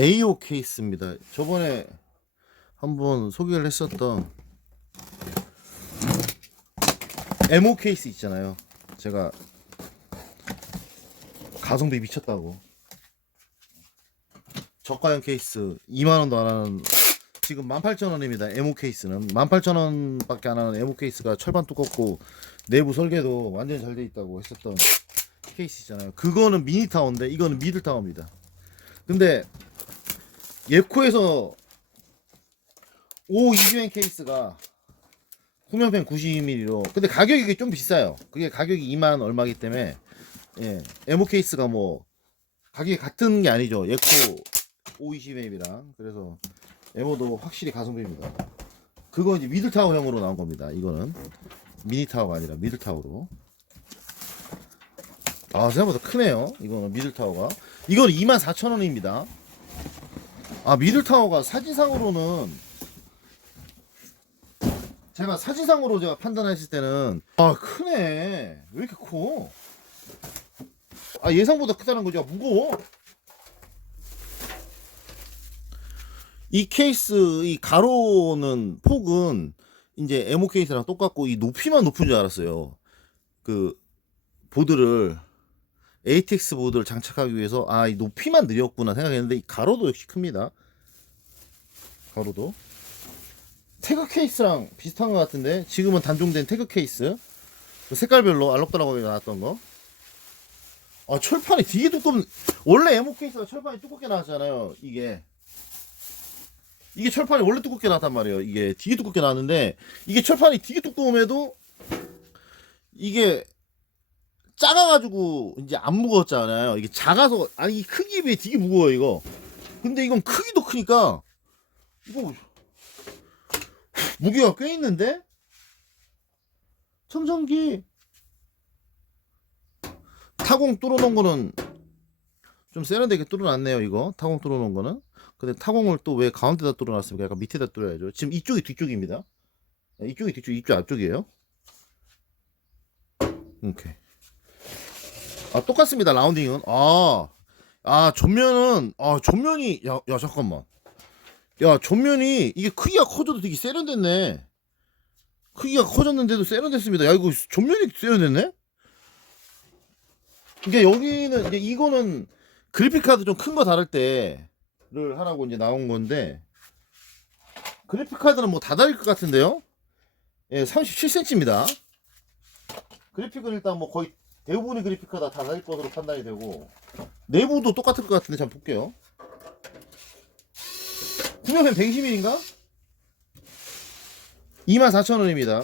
AO 케이스입니다. 저번에 한번 소개를 했었던 MO 케이스 있잖아요. 제가 가성비 미쳤다고. 저가형 케이스 2만 원도 안 하는 지금 18,000원입니다. MO 케이스는 18,000원 밖에 안 하는 MO 케이스가 철판 두껍고 내부 설계도 완전히 잘 돼 있다고 했었던 케이스 있잖아요. 그거는 미니 타워인데 이거는 미들 타워입니다. 근데 옙코에서 5 2주행 케이스가 후면팬 92mm로 근데 가격이 좀 비싸요. 그게 가격이 2만 얼마기 때문에 예, 에모 케이스가 뭐 가격이 같은 게 아니죠. 옙코 5 20mm랑 그래서 에모도 확실히 가성비입니다. 그거 이제 미들 타워형으로 나온 겁니다. 이거는 미니 타워가 아니라 미들 타워로. 아 생각보다 크네요. 이거는 미들 타워가. 이건 24,000원입니다. 아 미들 타워가 사진상으로는 제가 사진상으로 제가 판단했을 때는 아 크네. 왜 이렇게 커? 아 예상보다 크다는 거죠. 무거워. 이 케이스 이 가로는 폭은 이제 에모 케이스랑 똑같고 이 높이만 높은 줄 알았어요. 그 보드를 ATX 보드를 장착하기 위해서 아 이 높이만 느렸구나 생각했는데 이 가로도 역시 큽니다. 가로도 태그 케이스랑 비슷한 것 같은데 지금은 단종된 태그 케이스 그 색깔별로 알록달록하게 나왔던 거. 아 철판이 되게 두꺼운 원래 에모 케이스가 철판이 두껍게 나왔잖아요. 이게 이게 철판이 원래 두껍게 나왔단 말이에요. 이게 되게 두껍게 나왔는데 이게 철판이 되게 두꺼움에도 이게 작아가지고 이제 안 무거웠잖아요. 이게 작아서 아니 이 크기에 비해 되게 무거워 이거. 근데 이건 크기도 크니까 이거 무게가 꽤 있는데? 청정기 타공 뚫어놓은 거는 좀 세련되게 뚫어놨네요 이거. 타공 뚫어놓은 거는. 근데 타공을 또 왜 가운데다 뚫어놨습니까? 약간 밑에다 뚫어야죠. 지금 이쪽이 뒤쪽입니다. 이쪽이 뒤쪽 이쪽 앞쪽이에요. 오케이 아 똑같습니다 라운딩은. 아, 아 전면은 아 전면이 야, 야 잠깐만. 야 전면이 이게 크기가 커져도 되게 세련됐네. 크기가 커졌는데도 세련됐습니다. 야 이거 전면이 세련됐네? 이게 여기는 이제 이거는 그래픽 카드 좀 큰 거 다를 때를 하라고 이제 나온 건데 그래픽 카드는 뭐 다 다를 것 같은데요? 예 37cm입니다. 그래픽은 일단 뭐 거의 대부분의 그래픽카드 다 다를 것으로 판단이 되고 내부도 똑같을 것 같은데 잠깐 볼게요. 구매팬 120mm인가? 24,000원입니다.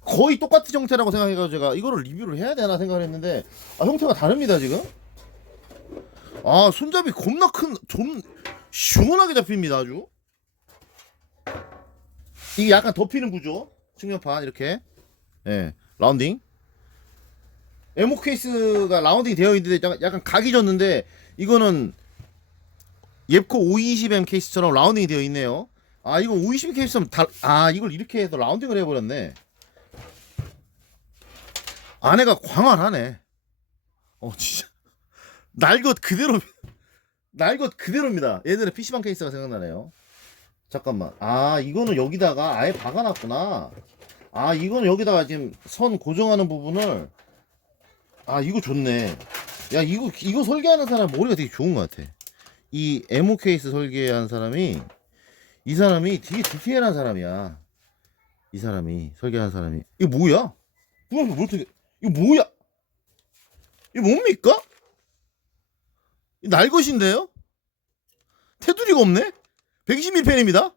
거의 똑같은 형태라고 생각해가지고 제가 이거를 리뷰를 해야 되나 생각을 했는데 아 형태가 다릅니다 지금? 아 손잡이 겁나 큰 좀 시원하게 잡힙니다 아주. 이게 약간 덮이는 구조 측면판 이렇게. 예 라운딩. 에모 케이스가 라운딩 되어 있는데 약간, 약간 각이 졌는데 이거는 옙코 520M 케이스처럼 라운딩이 되어 있네요. 아 이거 520M 케이스처럼 다, 아 이걸 이렇게 해서 라운딩을 해버렸네. 아내가 광활하네. 어 진짜. 날 것 그대로 날 것 그대로입니다. 예전에 PC방 케이스가 생각나네요 잠깐만. 아 이거는 여기다가 아예 박아놨구나. 아 이거는 여기다가 지금 선 고정하는 부분을 아 이거 좋네. 야 이거 이거 설계하는 사람 머리가 되게 좋은 것 같아. 이 에모 케이스 설계한 사람이 이 사람이 되게 디테일한 사람이야. 이 사람이 설계한 사람이. 이거 뭐야? 뭐야 뭐 어떻게 이거 뭐야? 이거 뭡니까? 이거 날 것인데요? 테두리가 없네 120mm 펜입니다.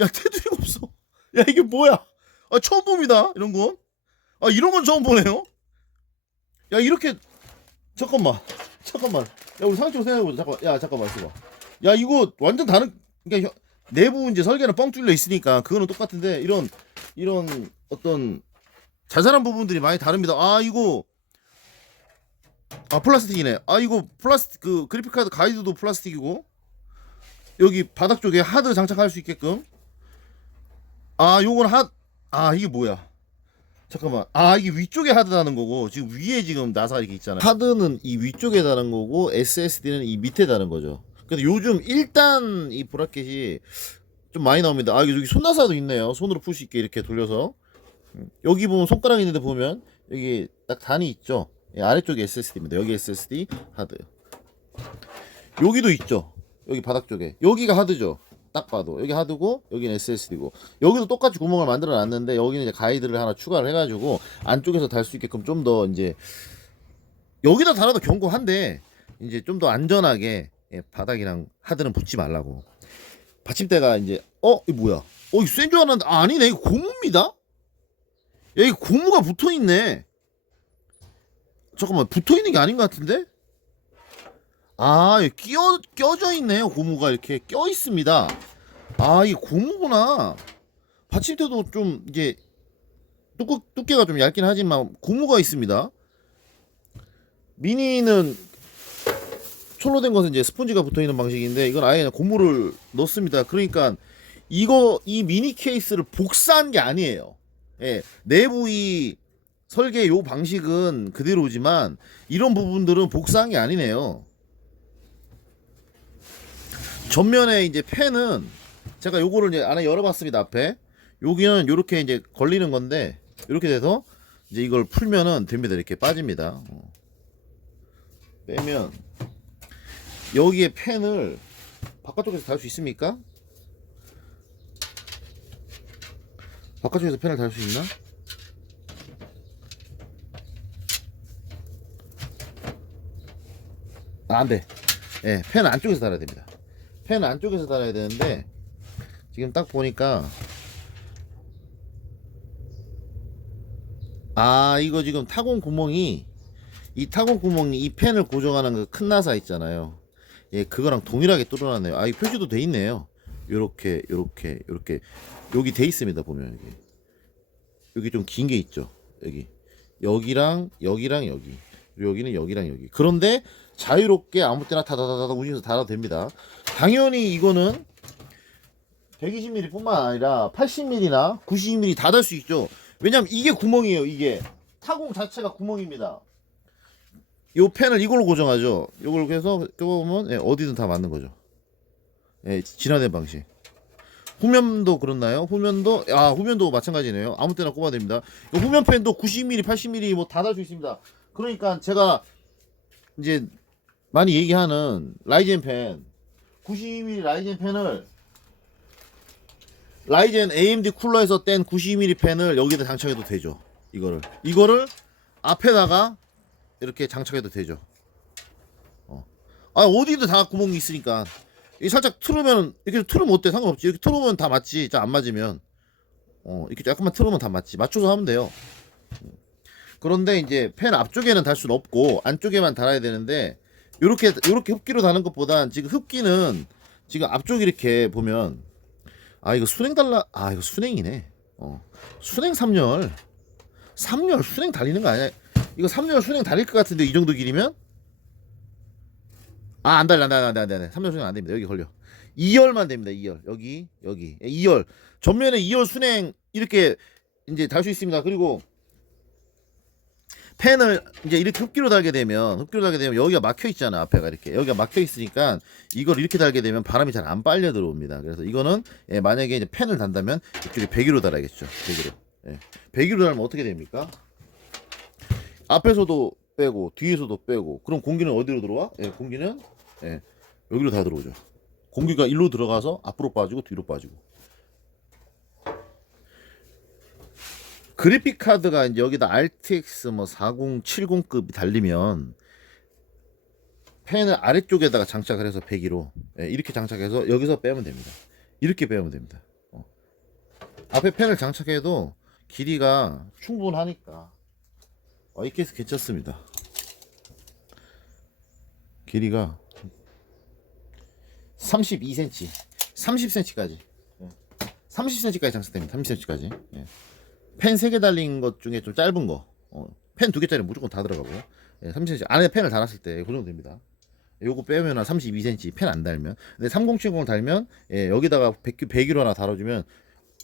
야 테두리가 없어. 야 이게 뭐야? 아 처음 봅니다 이런 건 아 이런 건 처음 보네요. 야 이렇게 잠깐만 잠깐만. 야 우리 상식적으로 생각해보자. 잠깐만 야 잠깐만 있어봐. 야 이거 완전 다른 그러니까 혀- 내부 이제 설계는 뻥 뚫려 있으니까 그거는 똑같은데 이런 이런 어떤 자잘한 부분들이 많이 다릅니다. 아 이거 아 플라스틱이네. 아 이거 플라스틱 그 그래픽 카드 가이드도 플라스틱이고 여기 바닥 쪽에 하드 장착할 수 있게끔 아 요건 하 아 이게 뭐야 잠깐만. 아 이게 위쪽에 하드 다는 거고 지금 위에 지금 나사 이렇게 있잖아요. 하드는 이 위쪽에 다는 거고 SSD는 이 밑에 다는 거죠. 근데 요즘 일단 이 브라켓이 좀 많이 나옵니다. 아 여기 손나사도 있네요. 손으로 풀 수 있게 이렇게 돌려서 음, 여기 보면 손가락 있는데 보면 여기 딱 단이 있죠. 예, 아래쪽에 SSD입니다. 여기 SSD 하드. 여기도 있죠. 여기 바닥 쪽에. 여기가 하드죠. 딱 봐도. 여기 하드고 여기는 SSD고. 여기도 똑같이 구멍을 만들어 놨는데 여기는 이제 가이드를 하나 추가를 해가지고 안쪽에서 달 수 있게끔 좀 더 이제 여기다 달아도 견고한데 이제 좀 더 안전하게 예, 바닥이랑 하드는 붙지 말라고. 받침대가 이제 어? 이 뭐야? 어 이거 센 줄 알았는데 아, 아니네. 이거 고무입니다? 여기 고무가 붙어 있네. 잠깐만 붙어 있는 게 아닌 것 같은데 아, 여기 끼어 껴져 있네요. 고무가 이렇게 껴 있습니다. 아, 이게 고무구나. 받침대도 좀 이제 두께, 두께가 좀 얇긴 하지만 고무가 있습니다. 미니는 철로 된 것은 이제 스펀지가 붙어 있는 방식인데 이건 아예 고무를 넣습니다. 그러니까 이거 이 미니 케이스를 복사한 게 아니에요. 예, 내부 이 설계 요 방식은 그대로지만 이런 부분들은 복사한 게 아니네요. 전면에 이제 펜은 제가 요거를 이제 안에 열어봤습니다 앞에 여기는 요렇게 이제 걸리는 건데 이렇게 돼서 이제 이걸 풀면은 됩니다 이렇게 빠집니다 어. 빼면 여기에 펜을 바깥쪽에서 달 수 있습니까? 바깥쪽에서 펜을 달 수 있나? 아, 안 돼. 예, 펜 안쪽에서 달아야 됩니다. 펜 안쪽에서 달아야 되는데 지금 딱 보니까 아 이거 지금 타공 구멍이 이 타공 구멍이 이 펜을 고정하는 그 큰 나사 있잖아요. 예 그거랑 동일하게 뚫어놨네요. 아이 표시도 돼 있네요. 요렇게 요렇게 요렇게. 여기 돼 있습니다 보면 여기 여기 좀 긴 게 있죠 여기. 여기랑 여기랑 여기. 여기는 여기랑 여기. 그런데 자유롭게 아무 때나 다다다다 운영해서 달아도 됩니다 당연히 이거는 120mm 뿐만 아니라 80mm나 92mm 다 달 수 있죠. 왜냐면 이게 구멍이에요, 이게. 타공 자체가 구멍입니다. 요 펜을 이걸로 고정하죠. 이걸 해서 껴보면 예, 어디든 다 맞는 거죠. 예, 진화된 방식. 후면도 그렇나요? 후면도 아 후면도 마찬가지네요. 아무 때나 꼽아도 됩니다. 요 후면 펜도 90mm, 80mm 뭐 다 달 수 있습니다. 그러니까 제가 이제 많이 얘기하는 라이젠 펜 92mm 라이젠 펜을 라이젠 AMD 쿨러에서 뗀 92mm 펜을 여기다 장착해도 되죠. 이거를 이거를 앞에다가 이렇게 장착해도 되죠. 어. 아 어디도 다 구멍이 있으니까 이 살짝 틀으면 이렇게 틀으면 어때 상관없지. 이렇게 틀으면 다 맞지. 자안 맞으면 어 이렇게 조금만 틀으면 다 맞지. 맞춰서 하면 돼요. 그런데 이제 펜 앞쪽에는 달 수는 없고 안쪽에만 달아야 되는데 요렇게 요렇게 흡기로 다는 것보단 지금 흡기는 지금 앞쪽 이렇게 보면 아 이거 순행 달라 아 이거 순행이네. 어. 순행 3열. 3열 순행 달리는 거 아니야? 이거 3열 순행 달릴 것 같은데 이 정도 길이면? 아 안 달려 안 달려 안 달려 안 달려 3열 순행 안 됩니다. 여기 걸려. 2열만 됩니다. 2열. 여기 여기. 2열. 전면에 2열 순행 이렇게 이제 달 수 있습니다. 그리고 펜을 이제 이렇게 흡기로 달게 되면 흡기로 달게 되면 여기가 막혀 있잖아 앞에가 이렇게 여기가 막혀 있으니까 이걸 이렇게 달게 되면 바람이 잘 안 빨려 들어옵니다. 그래서 이거는 예, 만약에 이제 펜을 단다면 이쪽에 배기로 달아야겠죠. 배기로. 예. 배기로 달면 어떻게 됩니까? 앞에서도 빼고 뒤에서도 빼고 그럼 공기는 어디로 들어와? 예, 공기는 예, 여기로 다 들어오죠. 공기가 일로 들어가서 앞으로 빠지고 뒤로 빠지고. 그래픽 카드가 여기다 RTX 뭐 4070급이 달리면 펜을 아래쪽에다가 장착을 해서 배기로 예, 이렇게 장착해서 여기서 빼면 됩니다. 이렇게 빼면 됩니다. 어. 앞에 펜을 장착해도 길이가 충분하니까 어, 이 케이스 괜찮습니다. 길이가 32cm, 30cm까지, 30cm까지 장착됩니다. 30cm까지. 예. 펜 3개 달린 것 중에 좀 짧은 거. 어, 펜 2개짜리 무조건 다 들어가고. 예, 30cm. 안에 펜을 달았을 때, 그 정도 됩니다. 요거 빼면 한 32cm 펜 안 달면. 근데 3070을 달면, 예, 여기다가 100, 100kg 하나 달아주면,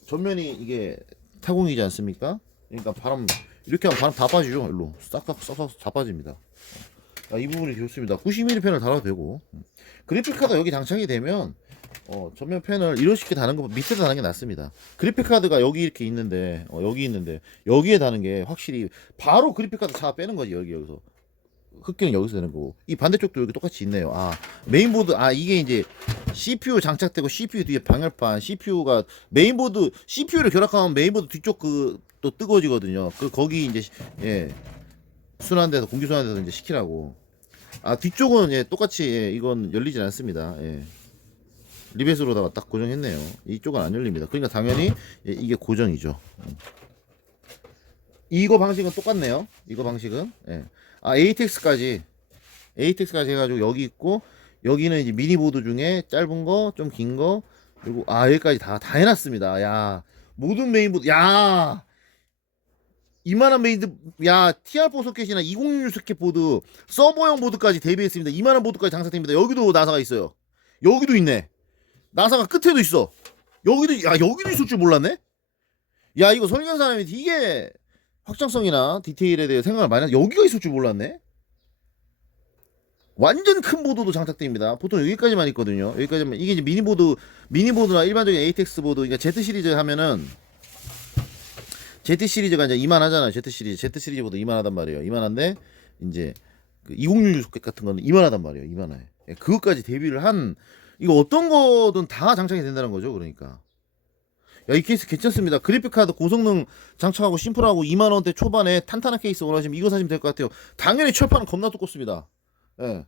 전면이 이게 타공이지 않습니까? 그러니까 바람 이렇게 하면 바람 다 빠지죠. 일로 싹싹 싹싹 다 빠집니다. 아, 이 부분이 좋습니다. 90mm 펜을 달아도 되고 그래픽 카드 여기 장착이 되면 어, 전면 펜을 이렇게 다는 거 밑에 다는 게 낫습니다. 그래픽 카드가 여기 이렇게 있는데 어, 여기 있는데 여기에 다는 게 확실히 바로 그래픽 카드 차 빼는 거지 여기 여기서 흑기는 여기서 되는 거고 이 반대쪽도 여기 똑같이 있네요. 아 메인보드 아 이게 이제 CPU 장착되고 CPU 뒤에 방열판 CPU가 메인보드 CPU를 결합하면 메인보드 뒤쪽 그 또 뜨거워지거든요. 그 거기 이제 예 순환돼서 공기 순환돼서 이제 시키라고. 아 뒤쪽은 예 똑같이 예, 이건 열리진 않습니다. 예. 리벳으로다가 딱 고정했네요. 이쪽은 안 열립니다. 그러니까 당연히 예, 이게 고정이죠. 음. 이거 방식은 똑같네요. 이거 방식은 예. 아 ATX까지 ATX까지 해가지고 여기 있고 여기는 이제 미니보드 중에 짧은 거 좀 긴 거 그리고 아 여기까지 다 다 해놨습니다. 야 모든 메인보드 야 이만한 메인드 야 TR4 소켓이나 2066 소켓 보드 서버용 보드까지 대비했습니다. 이만한 보드까지 장착됩니다. 여기도 나사가 있어요. 여기도 있네. 나사가 끝에도 있어. 여기도 야 여기도 있을 줄 몰랐네. 야 이거 설계한 사람이 이게 확장성이나 디테일에 대해 생각을 많이 한 여기가 있을 줄 몰랐네. 완전 큰 보드도 장착됩니다. 보통 여기까지만 있거든요. 여기까지만 이게 이제 미니보드 미니보드나 일반적인 ATX 보드 그러니까 Z 시리즈 하면은 Z 시리즈가 이제 이만하잖아요. Z 시리즈 Z 시리즈보다 이만하단 말이에요. 이만한데 이제 그 2066 소켓 같은 거는 이만하단 말이에요. 이만해. 예, 그것까지 대비를 한 이거 어떤 거든 다 장착이 된다는 거죠. 그러니까. 야, 이 케이스 괜찮습니다. 그래픽카드 고성능 장착하고 심플하고 2만 원대 초반에 탄탄한 케이스 원하시면 이거 사시면 될 것 같아요. 당연히 철판은 겁나 두껍습니다. 예.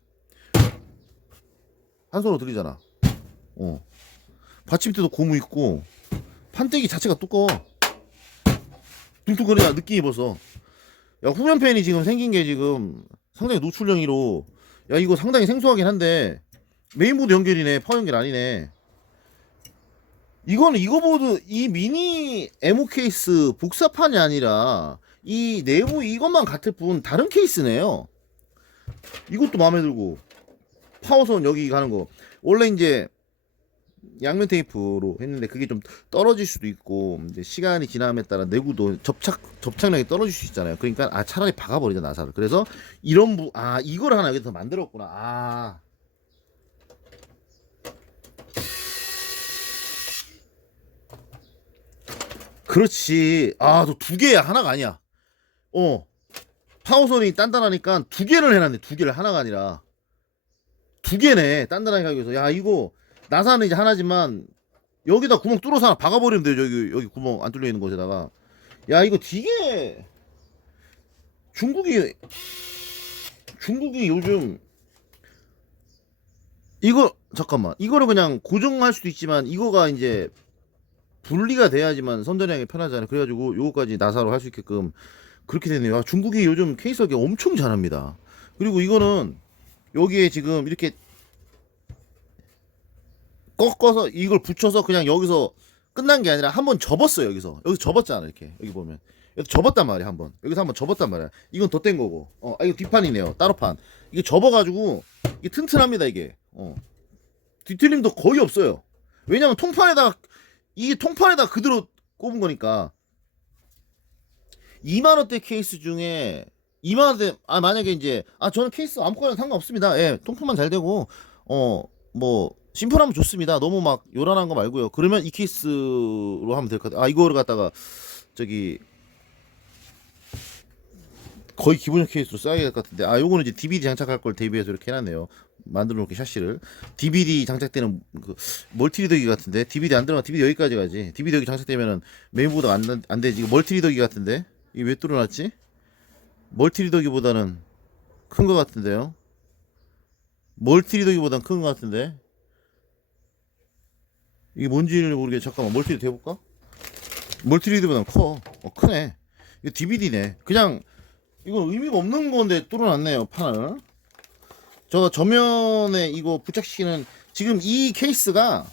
한 손으로 들리잖아. 어. 받침대도 고무 있고 판때기 자체가 두꺼워. 뚱뚱거리냐 느낌이 벌써. 야 후면 팬이 지금 생긴 게 지금 상당히 노출형이로 야 이거 상당히 생소하긴 한데 메인보드 연결이네 파워 연결 아니네. 이거는 이거 보드 이 미니 에모 케이스 복사판이 아니라 이 내부 이것만 같을 뿐 다른 케이스네요. 이것도 마음에 들고 파워선 여기 가는 거 원래 이제 양면 테이프로 했는데 그게 좀 떨어질 수도 있고 이제 시간이 지남에 따라 내구도 접착 접착력이 떨어질 수 있잖아요. 그러니까 아 차라리 박아버리자 나사를. 그래서 이런 부 아 이걸 하나 여기서 만들었구나. 아 그렇지. 아, 너 두 개야. 하나가 아니야. 어. 파워선이 단단하니까 두 개를 해놨네. 두 개를 하나가 아니라. 두 개네. 단단하게 하기 위해서. 야, 이거, 나사는 이제 하나지만, 여기다 구멍 뚫어서 하나 박아버리면 돼요. 여기, 여기 구멍 안 뚫려 있는 곳에다가. 야, 이거 되게, 중국이, 중국이 요즘, 이거, 잠깐만. 이거를 그냥 고정할 수도 있지만, 이거가 이제, 분리가 돼야지만 선전하기 편하잖아요. 그래가지고 요거까지 나사로 할 수 있게끔 그렇게 되네요. 아, 중국이 요즘 케이스하기 엄청 잘합니다. 그리고 이거는 여기에 지금 이렇게 꺾어서 이걸 붙여서 그냥 여기서 끝난 게 아니라 한번 접었어요. 여기서 여기서 접었잖아 이렇게 여기 보면 여기 접었단 말이야 한번 여기서 한번 접었단 말이야. 이건 덧댄 거고 어 아, 이거 뒷판이네요. 따로 판 이게 접어가지고 이게 튼튼합니다 이게 어 뒤틀림도 거의 없어요. 왜냐면 통판에다가 이게 통판에다 그대로 꼽은 거니까 2만 원대 케이스 중에 2만 원대 아 만약에 이제 아 저는 케이스 아무거나 상관없습니다. 예, 통풍만 잘 되고 어 뭐 심플하면 좋습니다. 너무 막 요란한 거 말고요. 그러면 이 케이스로 하면 될 것 같아요. 아 이거를 갖다가 저기 거의 기본형 케이스로 써야 될 것 같은데 아 요거는 이제 DVD 장착할 걸 대비해서 이렇게 해놨네요. 만들어 놓게 샤시를. DVD 장착되는 그 멀티리더기 같은데 DVD 안 들어가 DVD 여기까지 가지. DVD 여기 장착되면은 메인보드가 안, 안 되지. 이거 멀티리더기 같은데? 이게 왜 뚫어놨지? 멀티리더기보다는 큰거 같은데요? 멀티리더기보다는 큰거 같은데? 이게 뭔지를 모르겠 잠깐만 멀티리더 해볼까? 멀티리더보다는 커. 어, 크네. 이거 DVD네. 그냥 이거 의미가 없는 건데 뚫어놨네요 판을 저 저면에 이거 부착시키는 지금 이 케이스가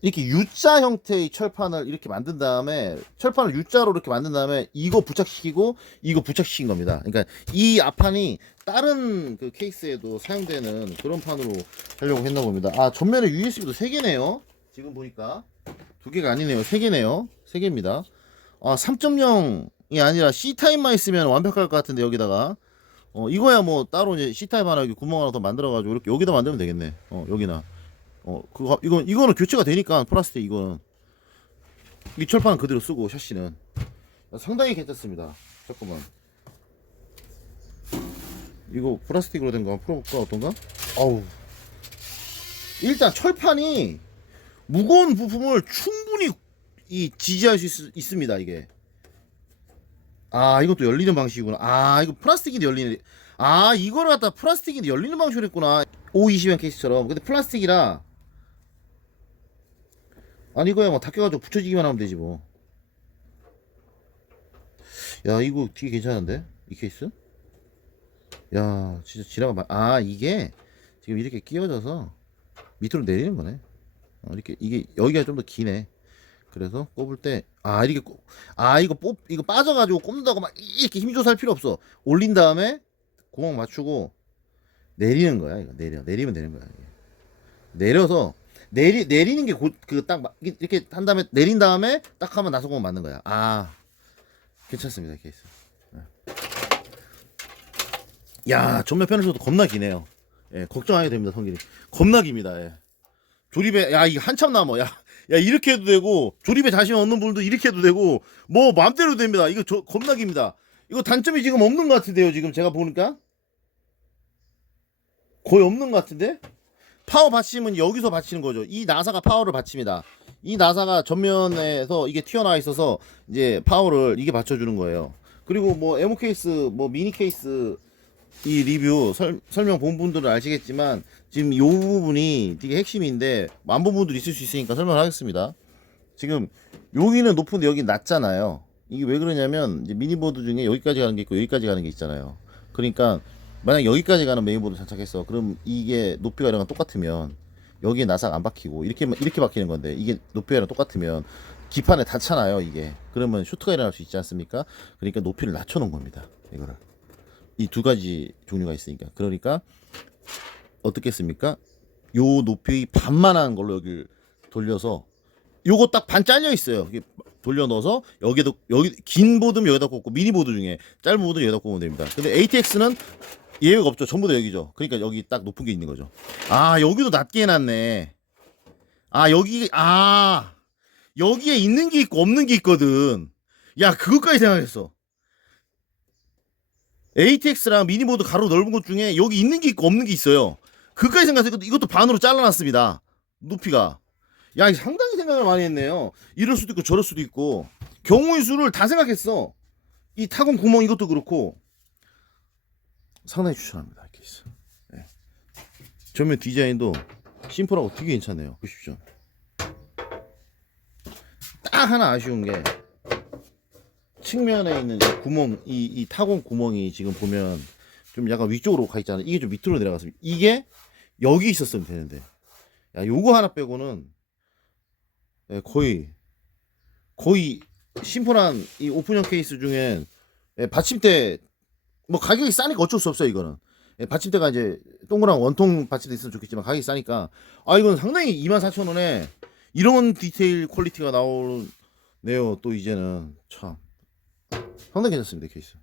이렇게 U자 형태의 철판을 이렇게 만든 다음에 철판을 U자로 이렇게 만든 다음에 이거 부착시키고 이거 부착시킨 겁니다. 그러니까 이 앞판이 다른 그 케이스에도 사용되는 그런 판으로 하려고 했나 봅니다. 아 전면에 USB도 3개네요. 지금 보니까 두 개가 아니네요. 3개네요. 3개입니다. 아 3.0이 아니라 C 타입만 있으면 완벽할 것 같은데 여기다가 어 이거야 뭐 따로 이제 C 타입 하나 여기 구멍 하나 더 만들어 가지고 이렇게 여기다 만들면 되겠네. 어 여기나. 어 그거 이건 이거는 교체가 되니까 플라스틱 이거는. 이 철판은 그대로 쓰고 샤시는. 상당히 괜찮습니다. 잠깐만. 이거 플라스틱으로 된 거 한번 풀어볼까? 어떤가? 아우. 일단 철판이 무거운 부품을 충분히 이 지지할 수 있, 습니다 이게 아 이것도 열리는 방식이구나. 아 이거 플라스틱인데 열리는 아 이거를 갖다 플라스틱인데 열리는 방식으로 했구나. 520엔 케이스처럼. 근데 플라스틱이라. 아니 이거야 뭐 닦여가지고 붙여지기만 하면 되지 뭐 야 이거 되게 괜찮은데? 이 케이스? 야 진짜 지나가 마... 아 이게 지금 이렇게 끼워져서 밑으로 내리는 거네. 어, 이렇게 이게 여기가 좀 더 기네 그래서 꼽을 때 아 이렇게 꼽- 아 이거 뽑 이거 빠져가지고 꼽는다고 막 이렇게 힘줘서 할 필요 없어. 올린 다음에 구멍 맞추고 내리는 거야 이거. 내려 내리면 되는 거야 이게. 내려서 내리 내리는 게 그 딱 이렇게 한 다음에 내린 다음에 딱 하면 나서고 맞는 거야. 아 괜찮습니다 이 케이스. 네. 야 전면 페널쇼도 겁나 기네요. 예 걱정하게 됩니다 성길이. 겁나 깁니다 예. 조립에 야 이게 한참 남아. 야, 야 이렇게 해도 되고 조립에 자신 없는 분도 이렇게 해도 되고 뭐 마음대로 됩니다. 이거 저 겁나 깁니다. 이거 단점이 지금 없는 것 같은데요 지금 제가 보니까? 거의 없는 것 같은데? 파워 받침은 여기서 받치는 거죠. 이 나사가 파워를 받칩니다. 이 나사가 전면에서 이게 튀어나와 있어서 이제 파워를 이게 받쳐주는 거예요. 그리고 뭐 에모 케이스 뭐 미니 케이스 이 리뷰 설, 설명 본 분들은 아시겠지만 지금 이 부분이 되게 핵심인데 안 본 분들 있을 수 있으니까 설명을 하겠습니다. 지금 여기는 높은데 여기 낮잖아요. 이게 왜 그러냐면 미니보드 중에 여기까지 가는 게 있고 여기까지 가는 게 있잖아요. 그러니까 만약 여기까지 가는 메인보드 장착했어. 그럼 이게 높이가 이랑 똑같으면 여기에 나사가 안 박히고 이렇게 이렇게 박히는 건데 이게 높이가 이랑 똑같으면 기판에 닿잖아요. 이게 그러면 쇼트가 일어날 수 있지 않습니까? 그러니까 높이를 낮춰 놓은 겁니다. 이거를 이 두 가지 종류가 있으니까 그러니까 어떻겠습니까? 요 높이 반만한 걸로 여기 돌려서 요거 딱 반 잘려 있어요. 돌려 넣어서 여기도 여기 긴 보드면 여기다 꽂고 미니 보드 중에 짧은 보드는 여기다 꽂으면 됩니다. 근데 ATX는 예외가 없죠. 전부 다 여기죠. 그러니까 여기 딱 높은 게 있는 거죠. 아 여기도 낮게 해놨네. 아 여기 아 여기에 있는 게 있고 없는 게 있거든. 야 그것까지 생각했어. ATX랑 미니보드 가로 넓은 것 중에 여기 있는 게 있고 없는 게 있어요. 그까지 생각해서 이것도 반으로 잘라놨습니다. 높이가. 야, 상당히 생각을 많이 했네요. 이럴 수도 있고 저럴 수도 있고 경우의 수를 다 생각했어. 이 타공 구멍 이것도 그렇고 상당히 추천합니다. 있어. 예. 전면 디자인도 심플하고 되게 괜찮네요. 보십시오. 딱 하나 아쉬운 게 측면에 있는 이 구멍, 이, 이 타공 구멍이 지금 보면 좀 약간 위쪽으로 가 있잖아요. 이게 좀 밑으로 내려갔습니다. 이게 여기 있었으면 되는데. 야, 요거 하나 빼고는 예, 거의 거의 심플한 이 오픈형 케이스 중엔 예, 받침대 뭐 가격이 싸니까 어쩔 수 없어요, 이거는. 예, 받침대가 이제 동그란 원통 받침대 있으면 좋겠지만 가격이 싸니까 아 이건 상당히 24,000원에 이런 디테일 퀄리티가 나오네요. 또 이제는 참 상당히 괜찮습니다, 이 케이스.